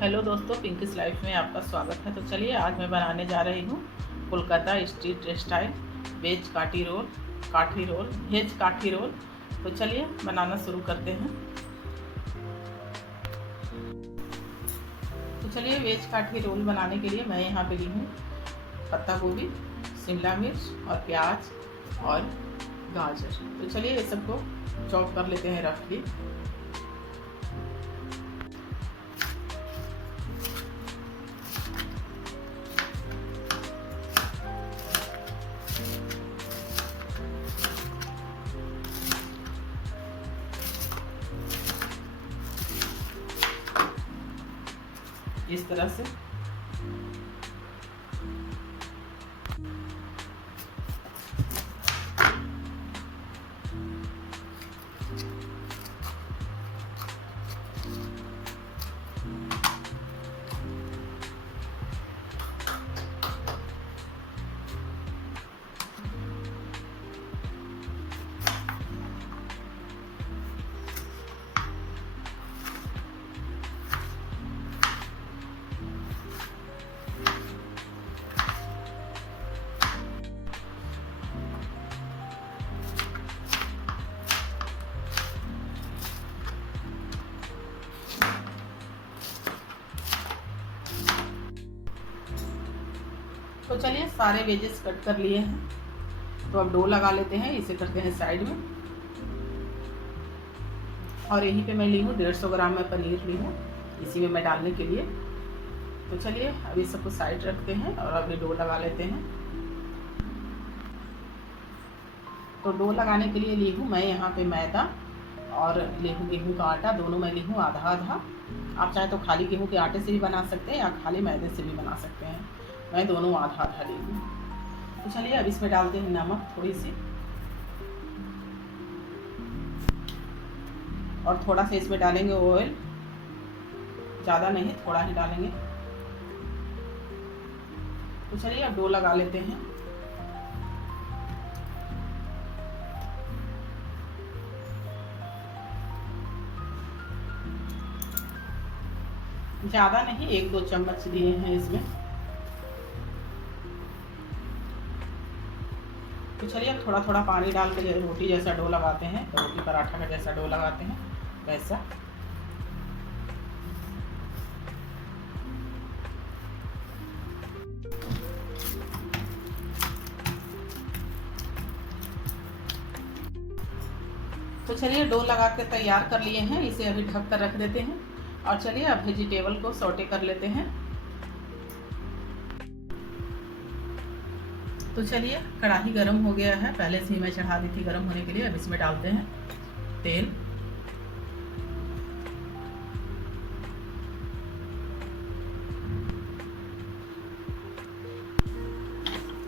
Hello दोस्तों, पिंकीस life में आपका स्वागत है। तो चलिए आज मैं बनाने जा रही हूँ कोलकाता स्ट्रीट स्टाइल वेज काठी रोल वेज काठी रोल। तो चलिए बनाना शुरू करते हैं। तो चलिए वेज काठी रोल बनाने के लिए मैं यहाँ पे ली हूँ पत्ता गोभी, शिमला मिर्च और प्याज और गाजर। तो चलिए ये सबको चॉप कर लेते हैं रफली। इस तरह से तो चलिए सारे वेजेस कट कर लिए हैं। तो अब डो लगा लेते हैं, इसे करते हैं साइड में। और यहीं पे मैं ली हूँ 150 ग्राम मैं पनीर ली हूँ इसी में मैं डालने के लिए। तो चलिए अभी सबको साइड रखते हैं और अभी डो लगा लेते हैं। तो डो लगाने के लिए ली हूँ मैं यहाँ पे मैदा और ली हूँ गेहूँ का आटा, दोनों मैं ली हूँ आधा आधा। आप चाहे तो खाली गेहूँ के आटे से भी बना सकते हैं या खाली मैदे से भी बना सकते हैं। मैं दोनों आधा आधा ली हूँ। तो चलिए अब इसमें डालते हैं नमक थोड़ी सी, और थोड़ा सा इसमें डालेंगे ऑयल, ज़्यादा नहीं थोड़ा ही डालेंगे। तो चलिए अब डो लगा लेते हैं। ज़्यादा नहीं, 1-2 चम्मच दिए हैं इसमें। तो चलिए अब थोड़ा थोड़ा पानी डाल के रोटी जैसा डो लगाते हैं, तो रोटी पराठा का जैसा डो लगाते हैं वैसा। तो चलिए डो लगा के तैयार कर लिए हैं, इसे अभी ढक कर रख देते हैं। और चलिए अब वेजिटेबल को सौटे कर लेते हैं। तो चलिए कढ़ाई गरम हो गया है, पहले से ही मैं चढ़ा दी थी गरम होने के लिए। अब इसमें डालते हैं तेल।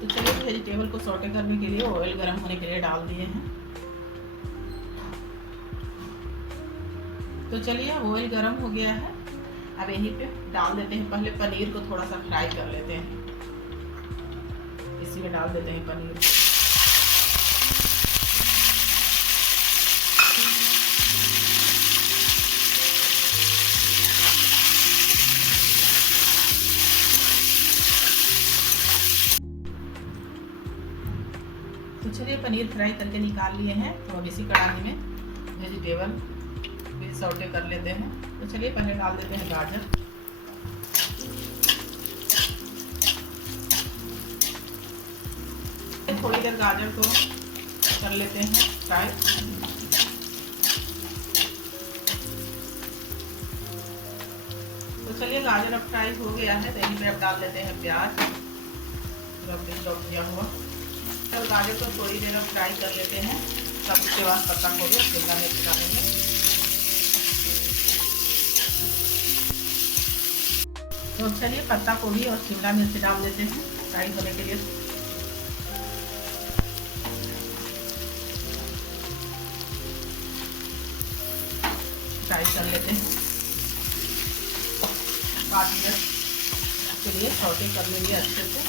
तो चलिए वेजिटेबल को सौटे करने के लिए ऑयल गरम होने के लिए डाल दिए हैं। तो चलिए अब ऑयल गरम हो गया है, अब यहीं पे डाल देते हैं। पहले पनीर को थोड़ा सा फ्राई कर लेते हैं, इसी में डाल देते हैं पनीर। तो चलिए पनीर फ्राई करके निकाल लिए हैं। तो अब इसी कढ़ाई में वेजिटेबल भी सौटे कर लेते हैं। तो चलिए पहले डाल देते हैं गाजर। थोड़ी देर गाजर को कर लेते हैं फ्राई। तो चलिए गाजर अब फ्राई हो गया है, तो यहीं पे अब डाल देते हैं प्याज रफली चॉप किया हुआ। तो गाजर को थोड़ी देर अब फ्राई कर लेते हैं, तब उसके बाद पत्ता गोभी और शिमला मिर्च डालेंगे। तो चलिए पत्ता गोभी और शिमला मिर्च डाल देते हैं फ्राई होने के लिए। फ्राई कर लेते हैं 5 मिनट के लिए, सौटे कर लेंगे अच्छे से।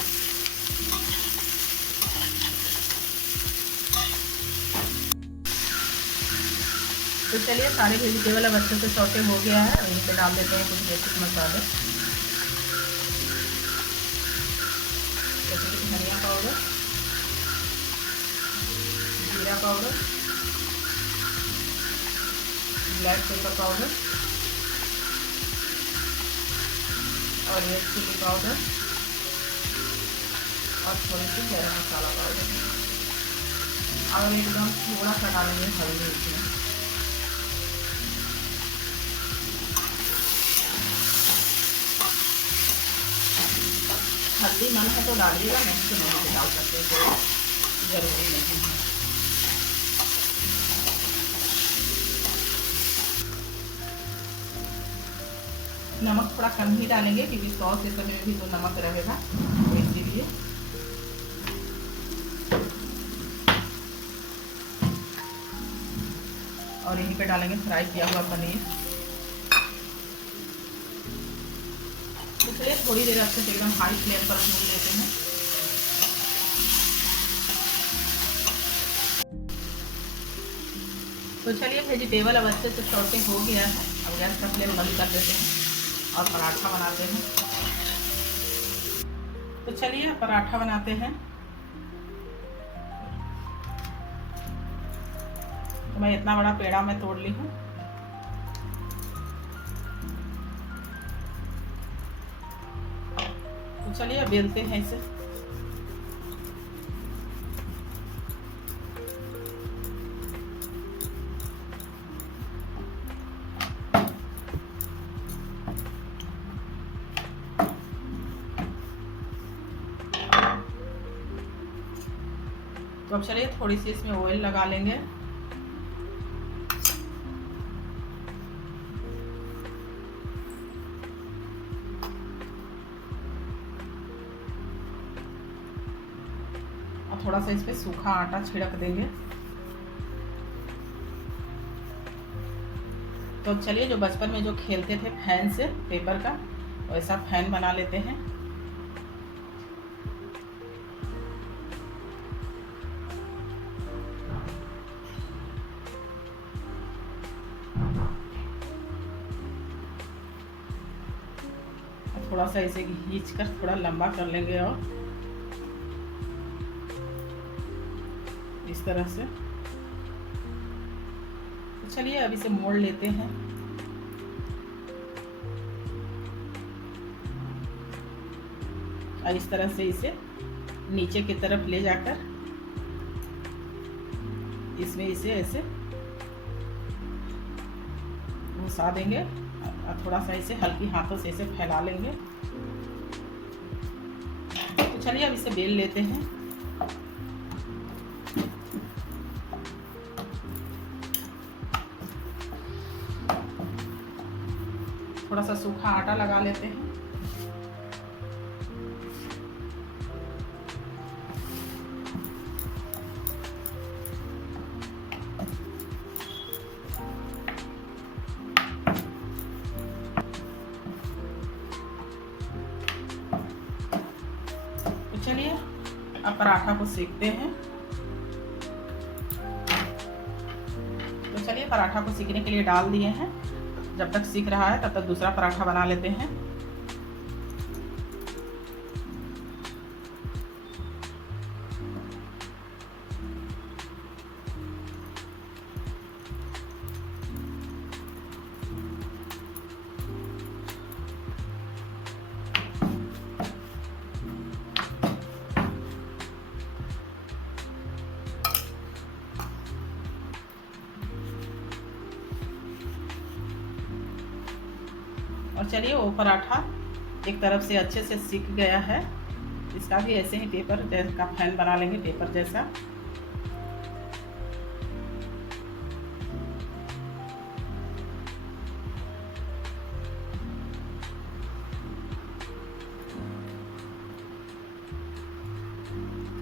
तो चलिए सारे वेजिटेबल अब अच्छे से सौटे हो गया है। और यहीं पे डाल देते हैं कुछ बेसिक मसाले, जैसे कि धनिया पाउडर, जीरा पाउडर, ब्लैक पेपर पाउडर और रेड चिली पाउडर और थोड़ी सी गरम मसाला पाउडर और एकदम थोड़ा सा डालेंगे हल्दी इसमें। हल्दी मन है तो डालिएगा, नहीं तो नहीं भी डाल सकते, कोई ज़रूरी नहीं है। नमक थोड़ा कम ही डालेंगे क्योंकि सॉस ये सब में भी तो नमक रहेगा, तो इसीलिए। और यहीं पे डालेंगे फ्राई किया हुआ पनीर। तो चलिए थोड़ी देर अच्छे से एकदम हाई फ्लेम पर भून लेते हैं। तो चलिए वेजिटेबल अब अच्छे से सौटे हो गया है। अब गैस का फ्लेम बंद कर देते हैं और पराठा बनाते हैं। तो चलिए पराठा बनाते हैं। तो मैं इतना बड़ा पेड़ा में तोड़ ली हूँ। तो चलिए बेलते हैं इसे। तो अब चलिए थोड़ी सी इसमें ऑयल लगा लेंगे। और थोड़ा सा इस पे सूखा आटा छिड़क देंगे। तो अब चलिए जो बचपन में जो खेलते थे फैन से पेपर का, वैसा फैन बना लेते हैं। थोड़ा सा इसे खींच कर थोड़ा लंबा कर लेंगे और इस तरह से। तो चलिए अब इसे मोड़ लेते हैं। और इस तरह से इसे नीचे की तरफ ले जाकर इसमें इसे ऐसे घुसा देंगे और थोड़ा सा इसे हल्की हाथों से इसे फैला लेंगे। तो चलिए अब इसे बेल लेते हैं। थोड़ा सा सूखा आटा लगा लेते हैं। चलिए अब पराठा को सेकते हैं। तो चलिए पराठा को सेकने के लिए डाल दिए हैं। जब तक सीख रहा है तब तक दूसरा पराठा बना लेते हैं। और चलिए वो पराठा एक तरफ से अच्छे से सिक गया है। इसका भी ऐसे ही पेपर का फैन बना लेंगे, पेपर जैसा।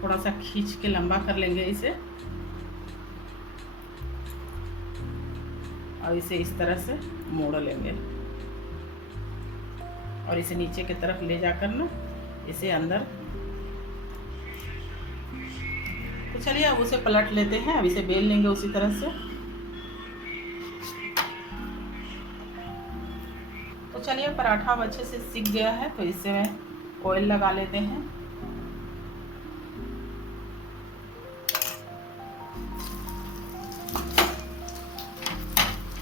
थोड़ा सा खींच के लंबा कर लेंगे इसे और इसे इस तरह से मोड़ लेंगे और इसे नीचे की तरफ ले जाकर ना इसे अंदर। तो चलिए अब उसे पलट लेते हैं। अब इसे बेल लेंगे उसी तरह से। तो चलिए पराठा अब अच्छे से सिक गया है, तो इससे में ऑयल लगा लेते हैं।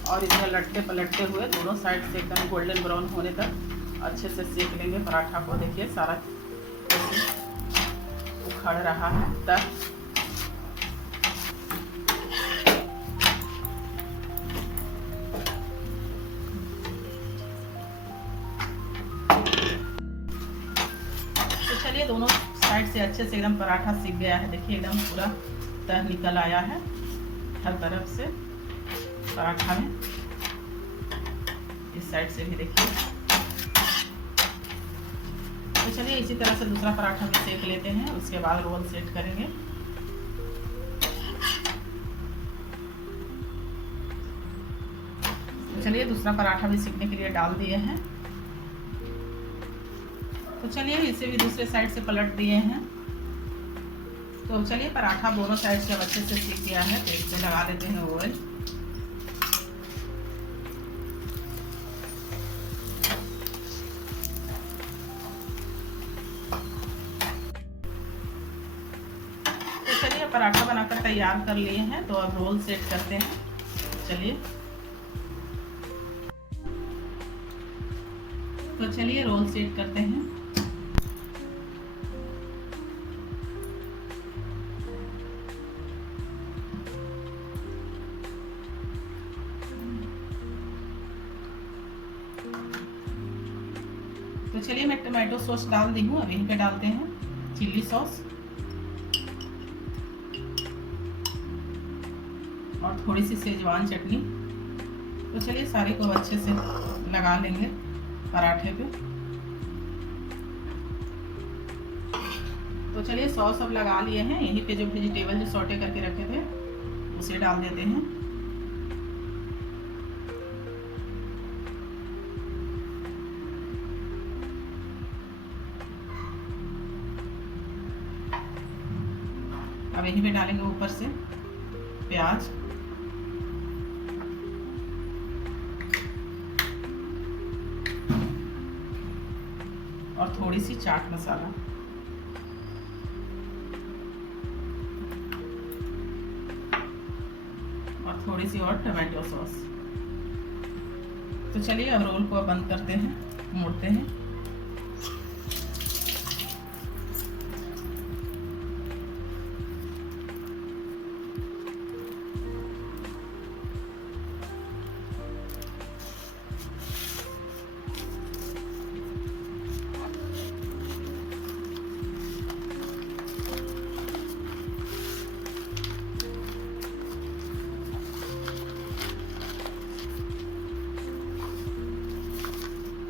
और इधर लट्टे पलटते हुए दोनों साइड से एकदम गोल्डन ब्राउन होने तक अच्छे से सेक लेंगे पराठा को। देखिए सारा उखड़ रहा है तब। तो चलिए दोनों साइड से अच्छे से एकदम पराठा सिक गया है। देखिए एकदम पूरा तह निकल आया है हर तरफ से पराठा में। इस साइड से भी देखिए। तो चलिए इसी तरह से दूसरा पराठा भी सेक लेते हैं, उसके बाद रोल सेट करेंगे। तो चलिए दूसरा पराठा भी सेकने के लिए डाल दिए हैं। तो चलिए इसे भी दूसरे साइड से पलट दिए हैं। तो चलिए पराठा दोनों साइड से अब अच्छे से सीख गया है, तो इसमें लगा देते हैं ऑयल। तो चलिए पराठा बनाकर तैयार कर लिए हैं, तो अब रोल सेट करते हैं। चलिए रोल सेट करते हैं। तो चलिए मैं टमाटो सॉस डाल दी हूँ, अब यहीं पे डालते हैं चिल्ली सॉस और थोड़ी सी शेजवान चटनी। तो चलिए सारे को अच्छे से लगा लेंगे पराठे पे। तो चलिए सॉस अब लगा लिए हैं, यहीं पे जो वेजिटेबल जो सौटे करके रखे थे उसे डाल देते हैं। अब यहीं पे डालेंगे ऊपर से प्याज और थोड़ी सी चाट मसाला। और थोड़ी सी और टमाटो सॉस। तो चलिए अब रोल को बंद करते हैं, मोड़ते हैं।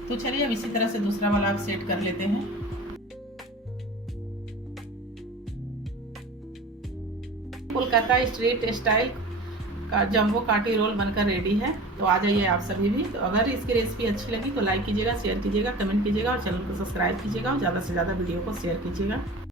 तो चलिए अब इसी तरह से दूसरा वाला आप सेट कर लेते हैं। कोलकाता स्ट्रीट स्टाइल का जंबो काटी रोल बनकर रेडी है। तो आ जाइए आप सभी भी। तो अगर इसकी रेसिपी अच्छी लगी तो लाइक कीजिएगा, शेयर कीजिएगा, कमेंट कीजिएगा और चैनल को सब्सक्राइब कीजिएगा और ज़्यादा से ज़्यादा वीडियो को शेयर कीजिएगा।